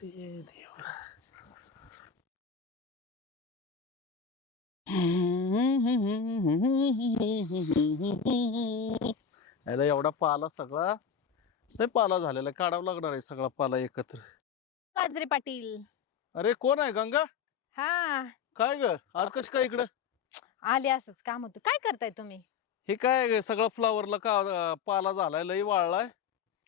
अरे देवा. याला एवढा पाला सगळा. लय पाला झालेला काढावा लागणार आहे सगळा पाला एकत्र. गाजरे पाटील. अरे कोण आहे गंगा? हा. काय ग? आज कशी काय इकडं? आले असंच काम होतं. काय करताय तुम्ही? हे काय ग, सगळं फ्लावरला का पाला झालाय लय वाळलाय.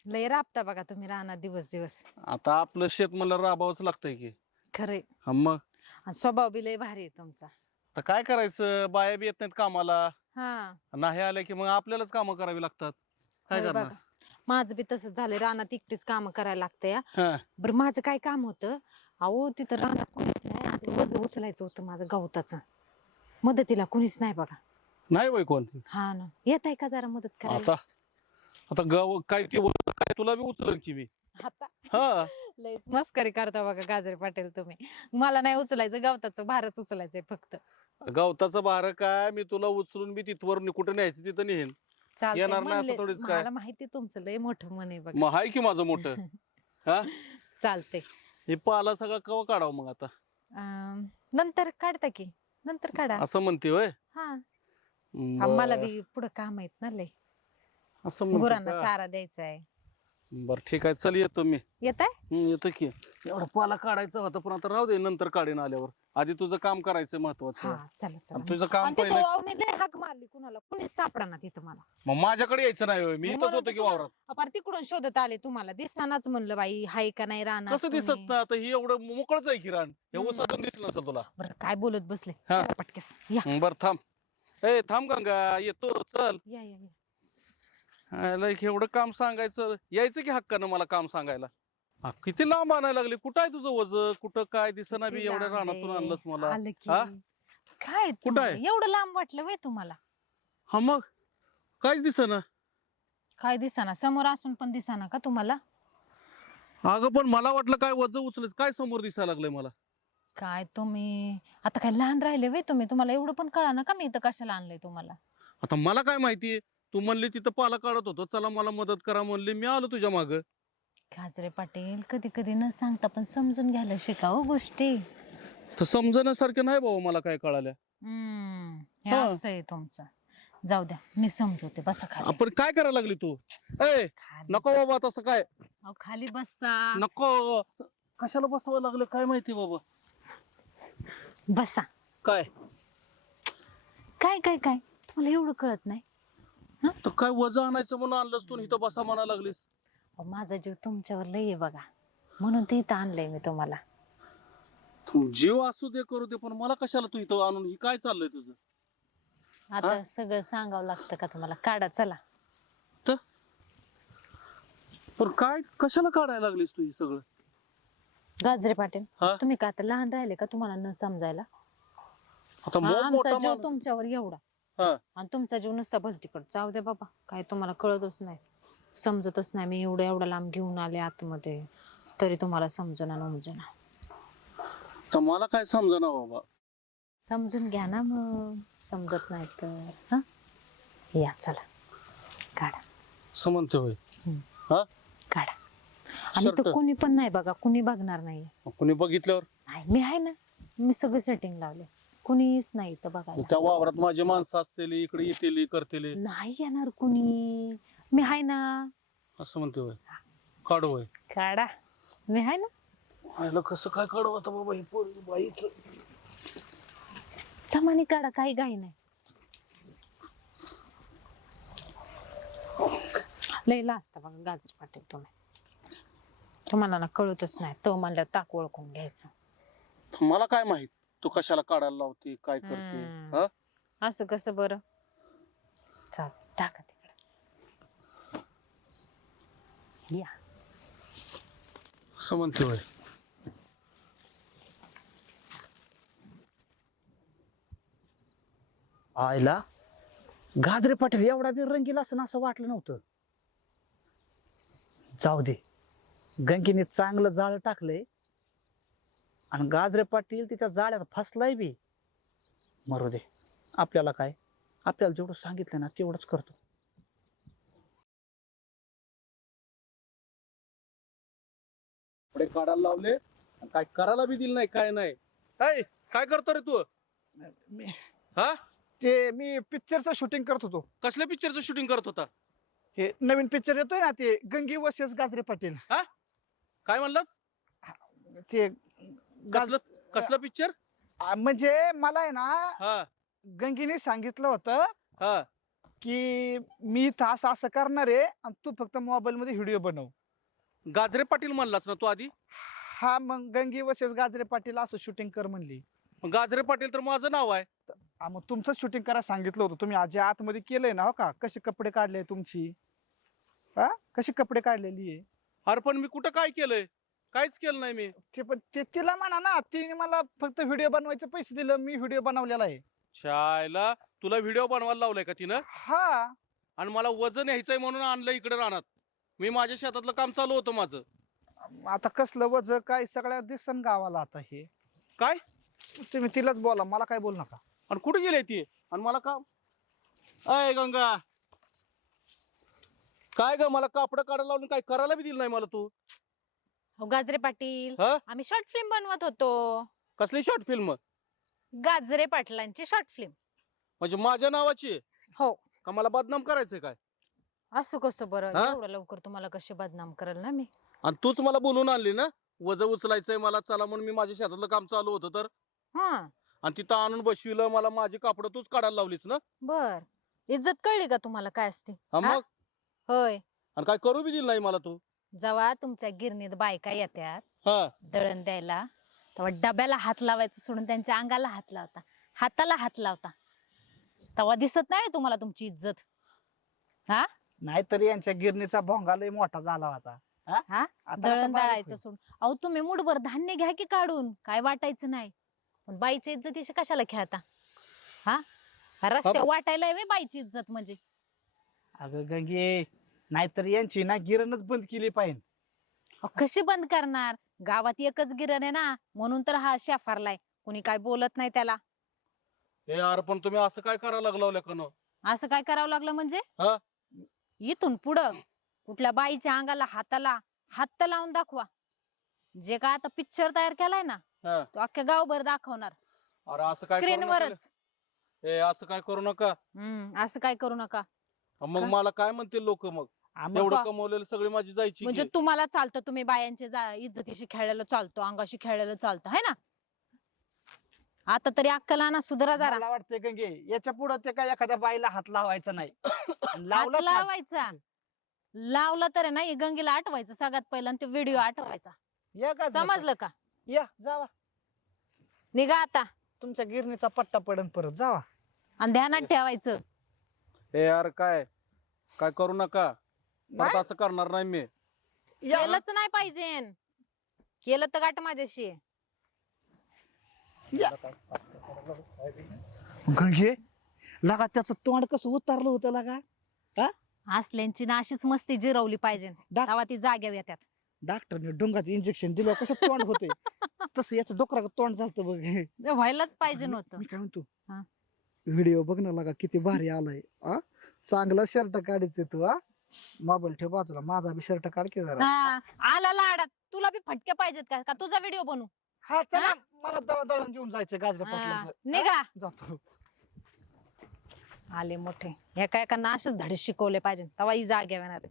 लय राबता बघा तुम्ही राहणार दिवस दिवस. आता आपलं शेत मला राबावंच लागतंय की. खरे हा मग? स्वभाव बी लय भारी आहे तुमचा. आता काय करायचं? बाया बी येत नाहीत कामाला. हा. नाही आल्या की मग आपल्यालाच कामं करावी लागतात. काय होय करणार? बघा. माझं बी तसंच झालंय. रानात एकटीच काम करायला लागतंय हा. बरं माझं काय काम होतं? अहो तिथं रानात कोणीच नाही आणि वज उचलायचं होतं माझं गवताचं. मदतीला कुणीच नाही बघा. नाही वय कोण? हा ना. येत आहे का जरा मदत करायला? आता? आता गाव काय ते काय तुला बी उचलन की मी. आता हा. मस्करी करता बघा गाजरे पाटील तुम्ही. मला नाही उचलायचं गवताचं भारच उचलायचंय फक्त. गवताचं बार काय मी तुला उचलून बी तिथवर नि- कुठं न्यायचं तिथं नेहीन. चालतंय, येणार नाही असं म्हणले- थोडीच काय. मला माहिती तुमचं लय मोठं मन आहे बघा. मग हाय की माझं मोठं? हा? चालतंय. हे पाला सगळं कवा काढावं मग आता? अं, नंतर काढता की नंतर काढा. असं म्हणते होय? हा. मला बी पुढं काम आहेत ना लय. असं म्हणते गुरांना का? चारा द्यायचा आहे बरं ठीक आहे. चल येतो मी. येत आहे हम्म, येतो की. एवढा पाला काढायचा होता पण आता राहू दे नंतर काढीन आल्यावर. आधी तुझं काम करायचं महत्वाचं. हा चला चला. आणि तुझं काम आणि पहिलं लय हाक मारली कुणाला? कुणीच सापडा ना तिथं मला. मग माझ्याकडे यायचं नाही होय. मी मग इथंच होतो की वावरात. अपार तिकडून शोधत आले तुम्हाला. दिसतानाच म्हणलं बाई हाय का नाही राहणार कसं दिसत नाही? आता ही एवढं मोकळच आहे की हे हम्म. उसातून दिसलं नसेल तुला. बरं काय बोलत बसले? हा. चला पटकेस या. बरं थांब. ए थांब गंगा. येतो. चल. या या या. एक एवढं काम सांगायचं. यायचं की हक्कानं मला काम सांगायला? हा, किती लांब आणायला लागले? कुठं आहे तुझं वज कुठं काय दिसना बी किती एवढ्या लांब रानातून आहे. आणलंस मला. आलं की. हा? काय कुठं तुम्हाला? आहे? एवढं लांब वाटलं वय तुम्हाला. हा मग? काहीच दिसना. काय दिसाना? समोर असून पण दिसाना का तुम्हाला? अगं पण मला वाटलं काय वज उचलच काय समोर दिसायला लागलंय मला? काय तुम्ही? आता काय लहान राहिले वे तुम्ही. तुम्हाला एवढं पण कळा ना का मी इथं कशाला आणलंय तुम्हाला? आता मला काय माहितीये तू म्हणली तिथं पाला काढत होतो चला मला मदत करा म्हणली मी आलो तुझ्या माग. गाजरे पाटील कधी कधी न सांगता पण समजून घ्यायला शिकावं गोष्टी. तर समजण्यासारखे नाही बाबा मला काय कळाल्या. हम्म हे हा. असं आहे तुमचं. जाऊ द्या मी समजवते बसा खाली. आपण काय करायला लागली तू? ए खाली नको बाबा तसं काय? अहो, खाली बसता. नको कशाला बसवायला लागलं काय माहिती बाबा? बसा. काय? काय काय काय? तुम्हाला एवढं कळत नाही. तर काय वज आणायचं म्हणून आणलंस तू इथं बसा म्हणा लागलीस. अहो, माझा जीव तुमच्यावर लय आहे बघा. म्हणून ते इथं आणलंय मी तुम्हाला. तू जीव असू दे करू दे पण मला कशाला तू इथं आणून ही काय चाललंय तुझं? आता सगळं सांगावं लागतं का तुम्हाला? काढा चला. तर? पण काय कशाला काढायला लागलीस तू हे सगळं? गाजरे पाटील हा? तुम्ही का आता लहान राहिले का तुम्हाला न समजायला? आता हा, मोठ आमचा जीव माणूस- तुमच्यावर एवढा. हा. आणि तुमचा जीव नुसता भलतीकड जाऊ द्या बाबा काय तुम्हाला कळतच नाही. समजतच नाही मी एवढं एवढं लांब घेऊन आले आतमध्ये तरी तुम्हाला समजना नमजना तर मला काय समजना बाबा? समजून घ्या ना मग. समजत नाही तर हा? या चला. काढा. असं म्हणते होय काढा. आणि. तर कुणी पण नाही बघा कुणी बघणार नाही कुणी बघितल्यावर? नाही मी आहे ना मी सगळं सेटिंग लावले. कुणीच नाही तर बघायला. त्या वावरात माझी माणसं असतील इकडे येतील करतील. नाही येणार कुणी. मी आहे ना. असं म्हणते होय. काढ होय. काढा. मी आहे ना. आयला कसं काय काढू आता बाबा ही पोरगी बाईच. थमाने काढा काही काही नाही. लय असता बघा गाजर पाटील तुम्ही. तुम्हाला ना कळतच नाही तो म्हणल्यावर ताक ओळखून घ्यायचं. मला काय माहीत? तू कशाला काढायला लावते? काय करते? हम्म. हा? असं कसं बरं? चाल टाका तिकडे. या. असं म्हणते होय. आयला गाजरे पाटील एवढा बी रंगीला असं असं वाटलं नव्हतं. जाऊ दे. गंगीने चांगलं जाळं टाकलंय. आणि गाजरे पाटील तिच्या जाळ्यात फसलाय बी. मरू दे. आपल्याला काय? आपल्याला जेवढं सांगितलं ना तेवढंच करतो. कपडे काढायला लावले. आणि काय करायला बी दिलं नाही काय नाही. काय काय करतो रे तू? मी- हा? ते मी पिक्चरचं शूटिंग करत होतो. कसल्या पिक्चरचं शूटिंग करत होता? हे नवीन पिक्चर येतोय ना ते गंगी वर्सेस गाजरे पाटील. काय म्हणलास? ते कसलं कसलं पिक्चर आ, म्हणजे मला आहे ना हा. गंगीने सांगितलं होतं हा. की मी इथं असं असं करणार आहे आणि तू फक्त मोबाईल मध्ये व्हिडिओ बनव. गाजरे पाटील म्हणलास ना तू आधी? हा मग गंगी वर्सेस गाजरे पाटील असं शूटिंग कर म्हणली. मग गाजरे पाटील तर माझं नाव आहे. मग तुमचं शूटिंग करायला सांगितलं होतं. तुम्ही आज आतमध्ये केलंय ना हो का? कसे कपडे काढले तुमची? हा? कशी कपडे काढलेली आहे? अरे पण मी कुठं काय केलंय? काहीच केलं नाही मी. ते पण ते तिला म्हणा ना तिने मला फक्त व्हिडिओ बनवायचे पैसे दिलं मी व्हिडिओ बनवलेला आहे. शायला तुला व्हिडिओ बनवायला लावलाय का तिनं? हा. आणि मला वजन यायचंय म्हणून आणलं इकडे राहणार मी माझ्या शेतातलं काम चालू होतं माझं. आता कसलं वज काय सगळ्या दिसन गावाला आता हे. काय? तुम्ही तिलाच बोला मला काय बोलू नका. आणि कुठे गेले ती? आणि मला काम अय गंगा. काय ग मला कापड काढायला लावून काय करायला बी दिलं नाही मला तू? अहो, गाजरे पाटील. हा? आम्ही शॉर्ट फिल्म बनवत होतो. कसली शॉर्ट फिल्म गाजरे पाटलांची शॉर्ट फिल्म म्हणजे माझ्या नावाची? आहे? हो. का मला बदनाम करायचंय काय? असं कसं बरं? हा? एवढं लवकर तुम्हाला कशी बदनाम करेल ना मी? आणि तूच मला बोलून आणली ना? वज उचलायचंय मला चला म्हणून मी माझ्या शेतातलं काम चालू होतं तर. हा. आणि तिथं आणून बसविलं मला माझी कापड तूच काढायला लावलीस ना? बर. इज्जत कळली का तुम्हाला? काय असते? हा हा? मग? होय. आणि काय करू बी दिलं नाही मला तू? जेव्हा तुमच्या गिरणीत बायका येतात हा. दळण द्यायला तेव्हा डब्याला हात लावायचं सोडून त्यांच्या अंगाला हात लावता हाताला हात लावता. तेव्हा दिसत नाही तुम्हाला तुमची इज्जत. नाहीतरी यांच्या गिरणीचा भोंगा लय मोठा झाला होता. हा? हा? आता असं दळण बारीक दळायचं सोडून. अहो तुम्ही मुठभर धान्य घ्या की काढून. काय वाटायचं नाही. पण बाईच्या इज्जतीशी कशाला खेळता? हा? रस्ते बाबा- वाटायला बाईची इज्जत म्हणजे. होईल. अगं गंगे नाहीतर यांची ना गिरणच बंद केली पाहिजे. अहो, कशी बंद करणार? गावात एकच गिरण आहे ना म्हणून तर हा शेफारलाय कोणी काय बोलत नाही त्याला. हे यार पण तुम्ही असं काय करायला लागला कनो असं काय करावं लागलं म्हणजे? हा? इथून पुढं कुठल्या बाईच्या अंगाला हाताला हात तर लावून दाखवा. जे काय आता पिक्चर तयार केलाय ना हा. तो अख्ख्या गावभर दाखवणार. अरे असं काय करू नका स्क्रीनवरच रे. ए असं काय करू नका. हम्म असं काय करू नका. मग का? मला काय म्हणतील लोक मग? आम्ही एवढं? कमवलेलं सगळी माझी जायची म्हणजे की. तुम्हाला चालतं तुम्ही बायांचे जा- इज्जतीशी खेळलेलं चालतो अंगाशी खेळलेलं चालतं है ना? आता तरी अक्कल आणा सुधरा जरा. मला वाटतंय गंगे याच्यापुढे ते काय एखाद्या बाईला हात लावायचा नाही. आणि हात लावलाच हात, लावायचा. लावला तर आहे ना हे गंगेला आठवायचं सगळ्यात पहिला आणि तो व्हिडिओ आठवायचा. या का समजलं का? या जावा. निघा आता. तुमच्या गिरणीचा पट्टा पडन परत जावा. आणि ध्यानात ठेवायचं. ए यार काय? काय करू नका. परत? असं करणार नाही मी. या. केलंच नाही पाहिजे. केलं तर गाठ माझ्याशी. गंगे लगा त्याचं तोंड कसं उतारलं होतं लगा. असल्यांची ना अशीच मस्ती जिरवली पाहिजे. डाक- तेव्हा ती जाग्यावर येतात डॉक्टरने डोंगात इंजेक्शन दिलं कसं तोंड होते तसं याचं डोकरा तोंड झालं बघ. ते व्हायलाच पाहिजे नव्हतं. मी काय म्हणतो? हा. व्हिडिओ बघ ना लागा किती भारी आलाय. आ चांगला शर्ट काढायचे तू हा? मोबाईल ठेव बाजूला. माझा बी शर्ट काढ की जरा. हा आला लाडात. तुला बी फटके पाहिजेत का? का तुझा व्हिडिओ बनवू? हा चला. हा? मला दळ- दळण घेऊन जायचं गाजरे हा, पाटला निघा. जातो. आले मोठे. एका एकांना असेच धडे शिकवले पाहिजे तेव्हा ही जाग्यावर येणार